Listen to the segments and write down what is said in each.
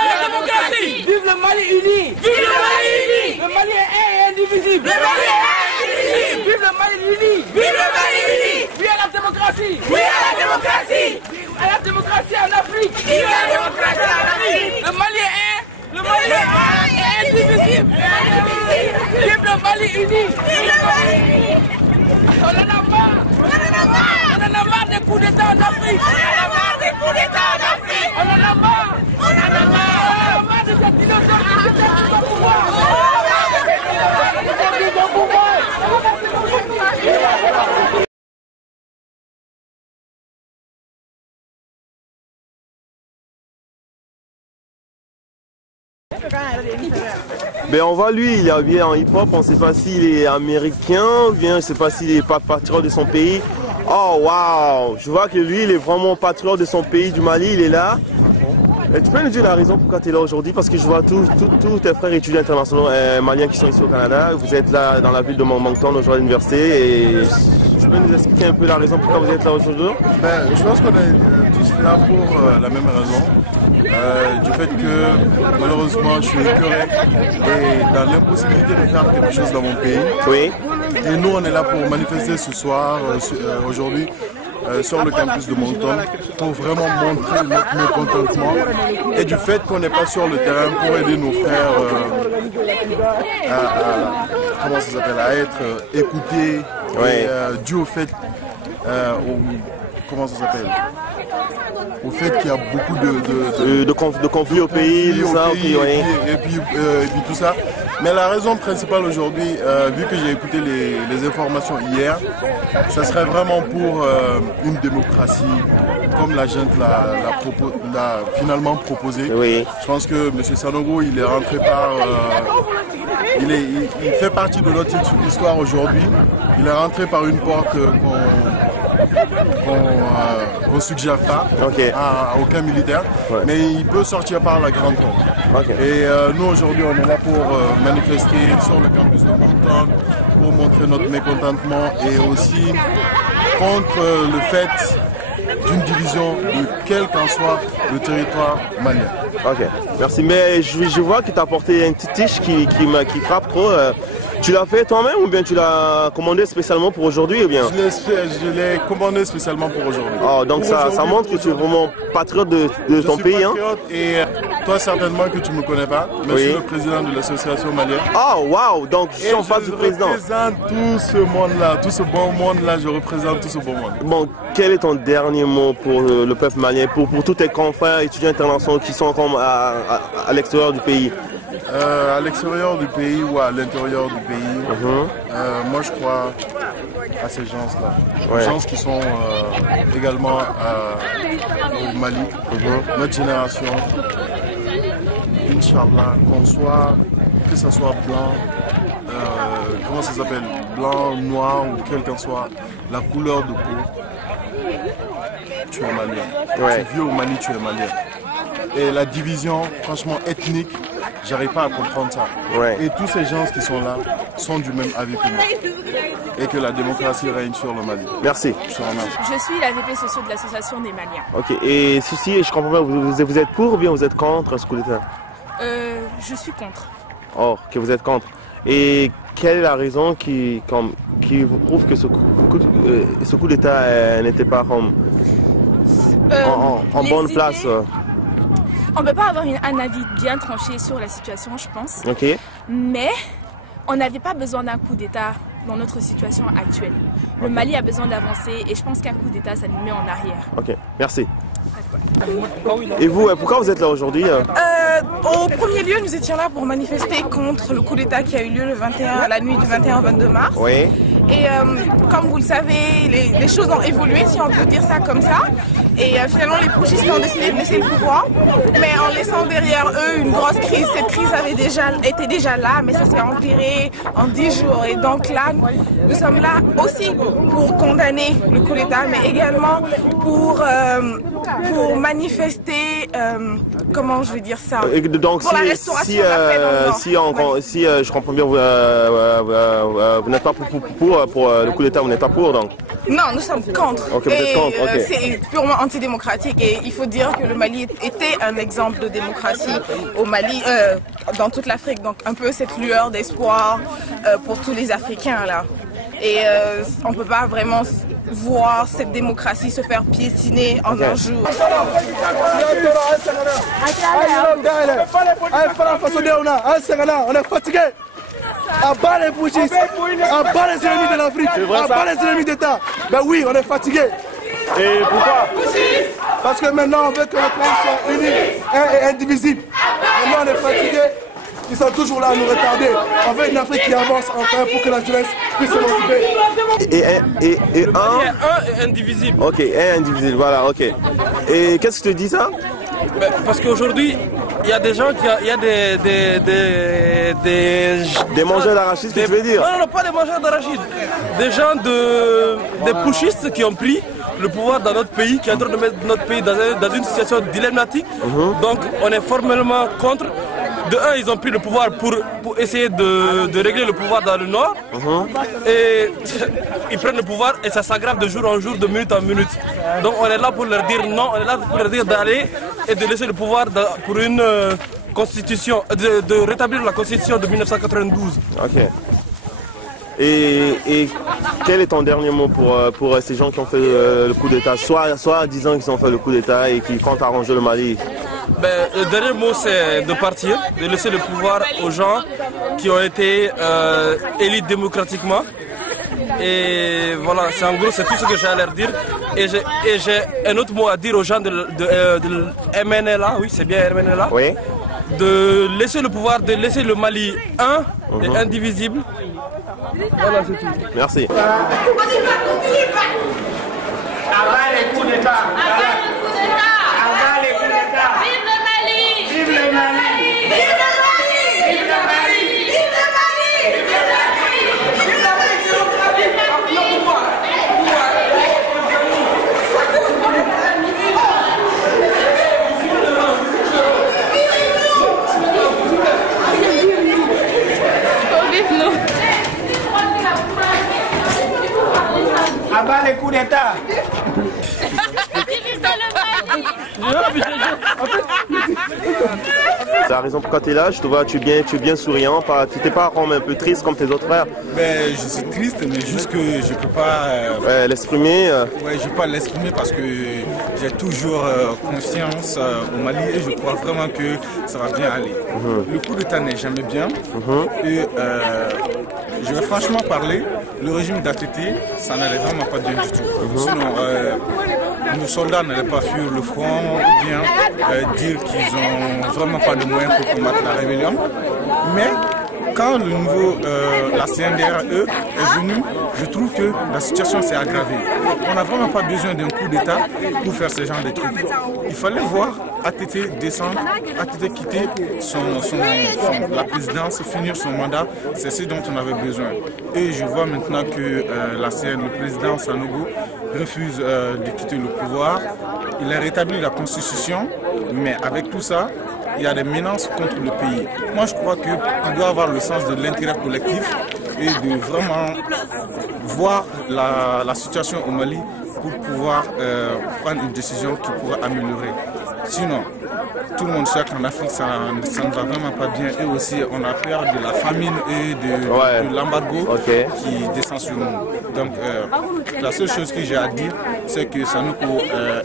la démocratie. Vive le Mali uni. Vive le Mali uni. Le Mali est indivisible. Le Mali est indivisible. Vive le Mali uni. Vive le Mali uni. Oui à la démocratie. Oui à la démocratie. À la démocratie en Afrique. Vive la démocratie en Afrique. Le Mali est indivisible. Vive le Mali uni. Vive le Mali uni. On en a marre. On en a marre des coups d'État en Afrique. On en a marre des coups d'État en Afrique. On en a marre. On en a marre de cette innocence qui se tape au pouvoir. On en a marre de cette innocence qui se tape au pouvoir. Ben on voit lui, il est habillé en hip-hop, on ne sait pas s'il est américain ou bien je ne sais pas s'il est pas patriote de son pays. Oh waouh, je vois que lui il est vraiment patriote de son pays, du Mali, il est là. Et tu peux nous dire la raison pourquoi tu es là aujourd'hui? Parce que je vois tous tes frères étudiants internationaux maliens qui sont ici au Canada. Vous êtes là dans la ville de Moncton, aujourd'hui à l'université. Et tu peux nous expliquer un peu la raison pourquoi vous êtes là aujourd'hui? Ben, je pense qu'on est tous là pour la même raison. Du fait que malheureusement je suis écœuré et dans l'impossibilité de faire quelque chose dans mon pays. Oui. Et nous on est là pour manifester ce soir, aujourd'hui, sur le campus de Moncton pour vraiment montrer notre mécontentement et du fait qu'on n'est pas sur le terrain pour aider nos frères comment ça s'appelle, à être écoutés, ouais. Dû au fait comment ça s'appelle, au fait qu'il y a beaucoup de conflits au pays, tout ça, et puis tout ça. Mais la raison principale aujourd'hui, vu que j'ai écouté les informations hier, ça serait vraiment pour une démocratie, comme la gente l'a finalement proposé. Oui. Je pense que M. Sanogo, il est rentré par... il fait partie de notre histoire aujourd'hui. Il est rentré par une porte qu'on ne suggère pas à aucun militaire, mais il peut sortir par la grande porte. Et nous aujourd'hui on est là pour manifester sur le campus de Moncton, pour montrer notre mécontentement et aussi contre le fait d'une division de quel qu'en soit le territoire malien. Ok, merci. Mais je vois que tu as porté une petite tige qui frappe trop. Tu l'as fait toi-même ou bien tu l'as commandé spécialement pour aujourd'hui ou bien? Je l'ai commandé spécialement pour aujourd'hui. Oh, donc ça montre que tu es vraiment patriote de ton pays. Je suis patriote et toi certainement que tu ne me connais pas, mais je suis le président de l'association malienne. Oh waouh, donc je suis en face du président. Je représente tout ce monde-là, tout ce bon monde-là, je représente tout ce bon monde. Bon, quel est ton dernier mot pour le peuple malien, pour tous tes confrères étudiants internationaux qui sont comme à l'extérieur du pays? À l'extérieur du pays ou à l'intérieur du pays, moi je crois à ces gens-là, les gens qui sont également au Mali, notre génération, Inch'Allah, que ce soit blanc, comment ça s'appelle, blanc, noir ou quelle qu'en soit la couleur de peau, tu es malien. Tu vis au Mali, tu es malien. Et la division, franchement, ethnique, j'arrive pas à comprendre ça. Et tous ces gens qui sont là sont du même avis que nous. Et que la démocratie règne sur le Mali. Merci. Je te remercie. Je suis la VP socio de l'association des Maliens. Ok, et ceci, je comprends pas, vous êtes pour ou bien vous êtes contre ce coup d'État? Je suis contre. Oh, que vous êtes contre. Et quelle est la raison qui vous prouve que ce coup d'État n'était pas en bonne place? On ne peut pas avoir un avis bien tranché sur la situation, je pense. Ok. Mais on n'avait pas besoin d'un coup d'État dans notre situation actuelle. Le Mali a besoin d'avancer et je pense qu'un coup d'État, ça nous met en arrière. Ok, merci. Et vous, pourquoi vous êtes là aujourd'hui? Au premier lieu, nous étions là pour manifester contre le coup d'État qui a eu lieu la nuit du 21 au 22 mars. Oui. Et comme vous le savez, les choses ont évolué, si on peut dire ça comme ça. Et finalement, les putschistes ont décidé de laisser le pouvoir, mais en laissant derrière eux une grosse crise. Cette crise était déjà là, mais ça s'est empiré en 10 jours. Et donc là, nous sommes là aussi pour condamner le coup d'État, mais également pour pour manifester, comment je vais dire ça, donc, pour la restauration de la paix dans le Nord. si je comprends bien, vous n'êtes pas pour le coup d'État, vous n'êtes pas pour donc? Non, nous sommes contre. Okay, vous êtes contre, okay. C'est purement antidémocratique et il faut dire que le Mali était un exemple de démocratie au Mali, dans toute l'Afrique. Donc un peu cette lueur d'espoir pour tous les Africains là. Et on ne peut pas vraiment voir cette démocratie se faire piétiner en un jour. On est fatigué. À bas les bougistes, à bas les ennemis de l'Afrique, à bas les ennemis d'État. Ben oui, on est fatigué. Et pourquoi? Parce que maintenant on veut que le pays soit uni et indivisible. Maintenant on est fatigué. Ils sont toujours là à nous retarder. On veut une Afrique qui avance enfin pour que la jeunesse puisse s'émanciper. Et un et indivisible. Ok, un indivisible, voilà, ok. Et qu'est-ce que tu dis ça? Parce qu'aujourd'hui, il y a des gens il y a des mangeurs d'arachide, ce que tu veux dire? Non, pas des mangeurs d'arachide. Des gens des pushistes qui ont pris le pouvoir dans notre pays, qui est en train de mettre notre pays dans une situation dilemmatique. Donc on est formellement contre. De un, ils ont pris le pouvoir pour essayer de régler le pouvoir dans le Nord. Et ils prennent le pouvoir et ça s'aggrave de jour en jour, de minute en minute. Donc on est là pour leur dire non, on est là pour leur dire d'aller et de laisser le pouvoir pour une constitution, de rétablir la constitution de 1992. Ok. Et quel est ton dernier mot pour ces gens qui ont fait le coup d'État, soit disant qu'ils ont fait le coup d'État et qui comptent arranger le Mali? Le dernier mot c'est de partir, de laisser le pouvoir aux gens qui ont été élus démocratiquement. Et voilà, c'est en gros c'est tout ce que j'ai à leur dire. Et j'ai un autre mot à dire aux gens de MNLA, oui c'est bien MNLA, oui. De laisser le pouvoir, de laisser le Mali un et indivisible. Voilà, c'est tout. Merci. Vive le Mali! Vive le Mali! Vive le Mali! Vive le Mali! Vive le Mali! Vive le À bas les coups d'État! Tu as raison, pourquoi tu es là, je te vois, tu es bien souriant, tu n'es pas un peu triste comme tes autres frères? Je suis triste, mais juste que je ne peux pas l'exprimer. Ouais, je ne peux pas l'exprimer parce que j'ai toujours confiance au Mali et je crois vraiment que ça va bien aller. Le coup d'État n'est jamais bien et je vais franchement parler, le régime d'ATT, ça n'allait vraiment pas bien du tout. Sinon, nos soldats n'allaient pas fuir le front ou bien dire qu'ils n'ont vraiment pas de moyens pour combattre la rébellion. Mais quand la CNDRE est venue, je trouve que la situation s'est aggravée. On n'a vraiment pas besoin d'un coup d'État pour faire ce genre de trucs. Il fallait voir ATT descendre, ATT quitter la présidence, finir son mandat, c'est ce dont on avait besoin. Et je vois maintenant que le président Sanogo refuse de quitter le pouvoir. Il a rétabli la constitution, mais avec tout ça, il y a des menaces contre le pays. Moi, je crois qu'il doit avoir le sens de l'intérêt collectif et de vraiment voir la situation au Mali pour pouvoir prendre une décision qui pourra améliorer. Sinon, tout le monde sait qu'en Afrique, ça ne va vraiment pas bien. Et aussi, on a peur de la famine et de l'embargo qui descend sur nous. Donc, la seule chose que j'ai à dire, c'est que Sanogo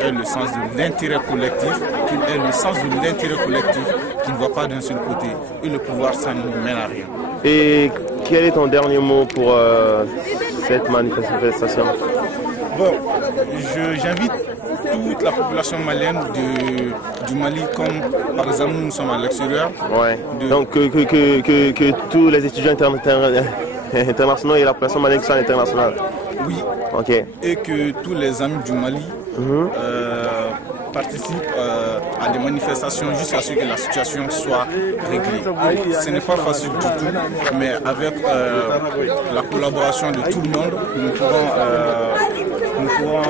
ait le sens de l'intérêt collectif, qu'il ait le sens de l'intérêt collectif, qu'il ne voit pas d'un seul côté. Et le pouvoir, ça ne nous mène à rien. Et quel est ton dernier mot pour cette manifestation? Bon, j'invite toute la population malienne du Mali, comme par exemple nous sommes à l'extérieur. Ouais. Donc que tous les étudiants internationaux et la population malienne qui sont internationale. Oui. Ok. Et que tous les amis du Mali participent à des manifestations jusqu'à ce que la situation soit réglée. Ce n'est pas facile du tout, mais avec la collaboration de tout le monde, nous pourrons pourront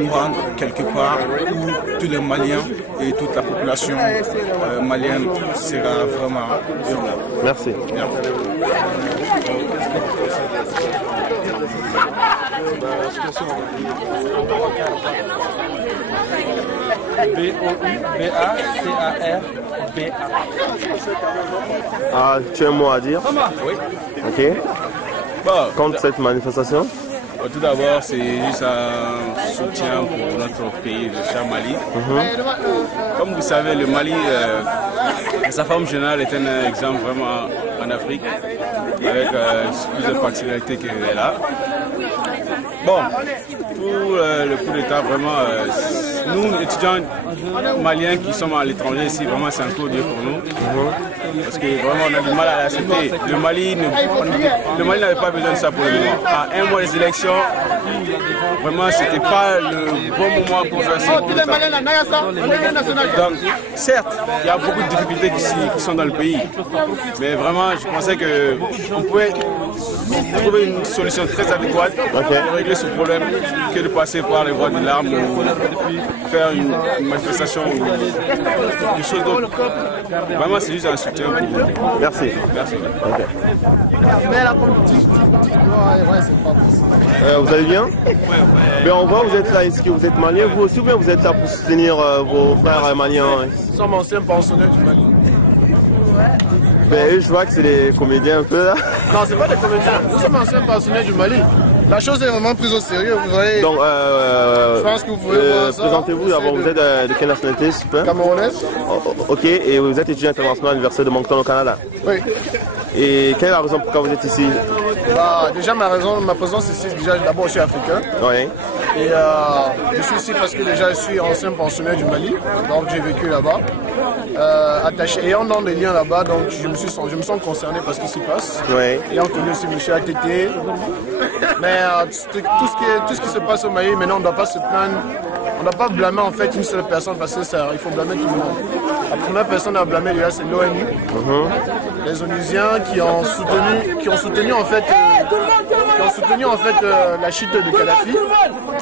nous rendre quelque part où tous les Maliens et toute la population malienne sera vraiment heureuse. Merci. Bien. B-O-U-B-A-C-A-R-B-A. Ah, tu as un mot à dire? Oui. Ok. Bon, Contre cette manifestation? tout d'abord, c'est juste un soutien pour notre pays, le cher Mali. Comme vous savez, le Mali, sa forme générale, est un exemple vraiment en Afrique, avec plusieurs particularités qu'elle a. Bon, pour le coup d'État, vraiment, nous, étudiants maliens qui sommes à l'étranger ici, vraiment, c'est un coup dur pour nous. Parce que vraiment, on a du mal à l'accepter. Le Mali n'avait pas besoin de ça pour le moment. À un mois des élections, vraiment, c'était pas le bon moment pour faire ça. Donc, certes, il y a beaucoup de difficultés qui sont dans le pays. Mais vraiment, je pensais qu'on pouvait trouver une solution très adéquate pour régler ce problème que de passer par les voies de l'arme ou faire une manifestation ou quelque chose d'autre. Vraiment, c'est juste un soutien. Merci. Merci. Okay. Vous allez bien? Ben, on voit, vous êtes là. Est-ce que vous êtes malien vous aussi ou bien vous êtes là pour soutenir vos frères maliens? Nous sommes anciens pensionnaires du Mali. Ben, eux, je vois que c'est des comédiens un peu là. Non, c'est pas des comédiens. Nous sommes anciens pensionnaires du Mali. La chose est vraiment prise au sérieux, vous voyez. Donc, je pense que vous pouvez voir ça. Présentez-vous d'abord, vous êtes de quelle nationalité, s'il vous plaît? Camerounaise. Ok, et vous êtes étudiant international à l'université de Moncton au Canada? Oui. Et quelle est la raison pourquoi vous êtes ici? Bah, déjà, ma présence ici, déjà, d'abord, je suis africain. Oui. Et je suis ici parce que déjà, je suis ancien pensionnaire du Mali, donc j'ai vécu là-bas. Attaché, ayant dans des liens là-bas, donc je me sens concerné par ce qui s'y passe. Oui. Ayant connu aussi M. ATT. Mais tout ce qui se passe au Mali, maintenant, on ne doit pas se plaindre. On ne doit pas blâmer en fait une seule personne parce que il faut blâmer tout le monde. La première personne à blâmer déjà, c'est l'ONU. Les Onusiens qui ont soutenu en fait la chute de Kadhafi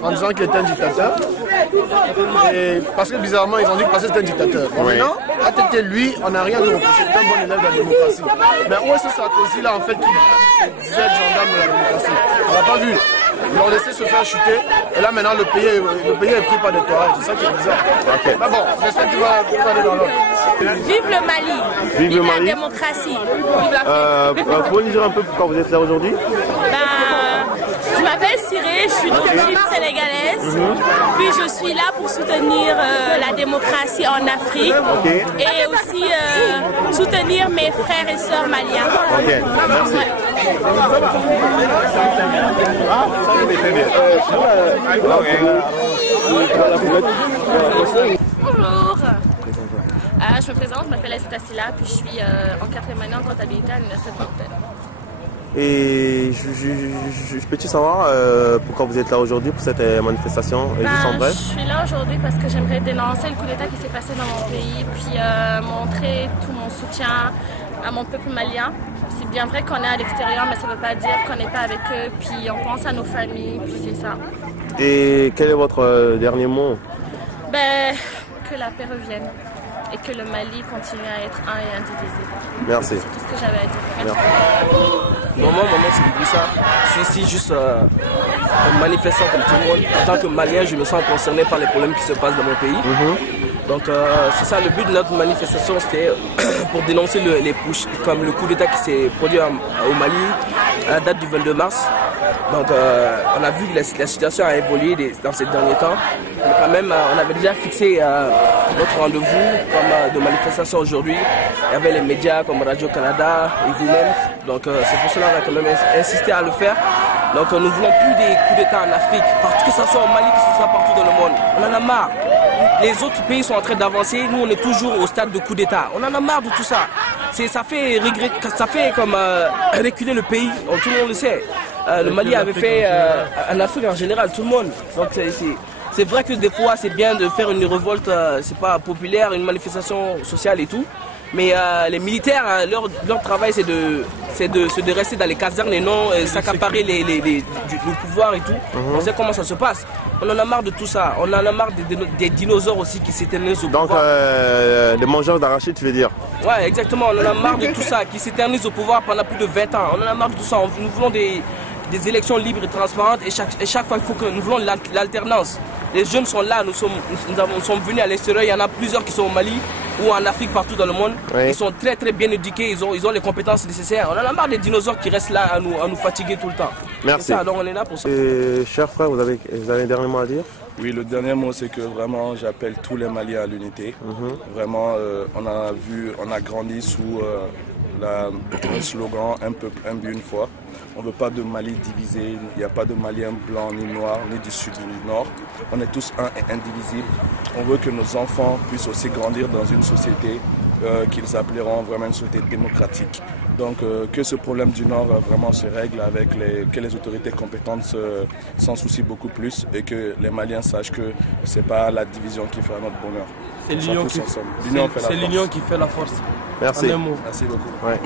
en disant qu'il était un dictateur. Et parce que bizarrement ils ont dit que parce que c'était un dictateur. Bon, maintenant, ATT lui, on n'a rien à lui reprocher, c'est un bon élève de la démocratie. Mais où est ce Sarkozy là en fait qui disait gendarme de la démocratie? On l'a pas vu. Ils l'ont laissé se faire chuter et là maintenant le pays est pris par des toilettes, c'est ça qui est bizarre. Okay. Mais bon, j'espère que tu vas aller dans l'autre. Vive le Mali. Vive le Mali. La démocratie. Pouvez nous dire un peu pourquoi vous êtes là aujourd'hui? Je m'appelle Siré, je suis d'origine sénégalaise. Puis je suis là pour soutenir la démocratie en Afrique et aussi soutenir mes frères et sœurs maliens. Ok, merci. Bonjour. Je me présente, je m'appelle Esther Silla, puis je suis en 4e année en comptabilité à l'Université de Moncton. Et peux-tu savoir pourquoi vous êtes là aujourd'hui pour cette manifestation? Je suis là aujourd'hui parce que j'aimerais dénoncer le coup d'État qui s'est passé dans mon pays, puis montrer tout mon soutien à mon peuple malien. C'est bien vrai qu'on est à l'extérieur, mais ça ne veut pas dire qu'on n'est pas avec eux, puis on pense à nos familles, puis c'est ça. Et quel est votre dernier mot? Que la paix revienne et que le Mali continue à être un et indivisible. Merci. C'est tout ce que j'avais à dire. Merci. Mon nom c'est Idrissa. Je suis ici juste un manifestant comme tout le monde. En tant que Malien, je me sens concerné par les problèmes qui se passent dans mon pays. Donc c'est ça, le but de notre manifestation, c'était pour dénoncer les pushs, comme le coup d'État qui s'est produit au Mali à la date du 22 mars. Donc on a vu que la situation a évolué dans ces derniers temps. Mais quand même, on avait déjà fixé notre rendez-vous comme de manifestation aujourd'hui. Il y avait les médias comme Radio-Canada et vous-même. Donc c'est pour cela qu'on a quand même insisté à le faire. Donc nous ne voulons plus des coups d'État en Afrique, que ce soit au Mali, que ce soit partout dans le monde. On en a marre. Les autres pays sont en train d'avancer, nous on est toujours au stade de coup d'État. On en a marre de tout ça. Ça fait comme reculer le pays, tout le monde le sait. Le Mali avait fait en Afrique en général, tout le monde. Donc c'est vrai que des fois c'est bien de faire une révolte, c'est pas populaire, une manifestation sociale et tout. Mais les militaires, leur travail c'est de rester dans les casernes et non s'accaparer le pouvoir et tout. On sait comment ça se passe. On en a marre de tout ça. On en a marre des dinosaures aussi qui s'éternisent au pouvoir. Donc des mangeurs d'arachides, tu veux dire? Ouais, exactement. On en a marre de tout ça, qui s'éternisent au pouvoir pendant plus de 20 ans. On en a marre de tout ça. Nous voulons des élections libres et transparentes et chaque fois il faut que nous voulons l'alternance. Les jeunes sont là, nous sommes venus à l'extérieur, il y en a plusieurs qui sont au Mali ou en Afrique, partout dans le monde. Oui. Ils sont très bien éduqués, ils ont les compétences nécessaires. On en a marre des dinosaures qui restent là à nous fatiguer tout le temps. Merci. Ça, donc on est là pour ça. Et, cher frère, vous avez un dernier mot à dire? Oui, le dernier mot, c'est que vraiment j'appelle tous les Maliens à l'unité. Vraiment, on a grandi sous le slogan « Un peuple, un but, une foi ». On ne veut pas de Mali divisé, il n'y a pas de Maliens blancs ni noirs, ni du sud ni du nord. On est tous un et indivisibles. On veut que nos enfants puissent aussi grandir dans une société qu'ils appelleront vraiment une société démocratique. Donc que ce problème du Nord vraiment se règle avec que les autorités compétentes s'en soucient beaucoup plus et que les Maliens sachent que ce n'est pas la division qui fera notre bonheur. C'est l'union qui fait la force. Merci. Merci beaucoup. Ouais.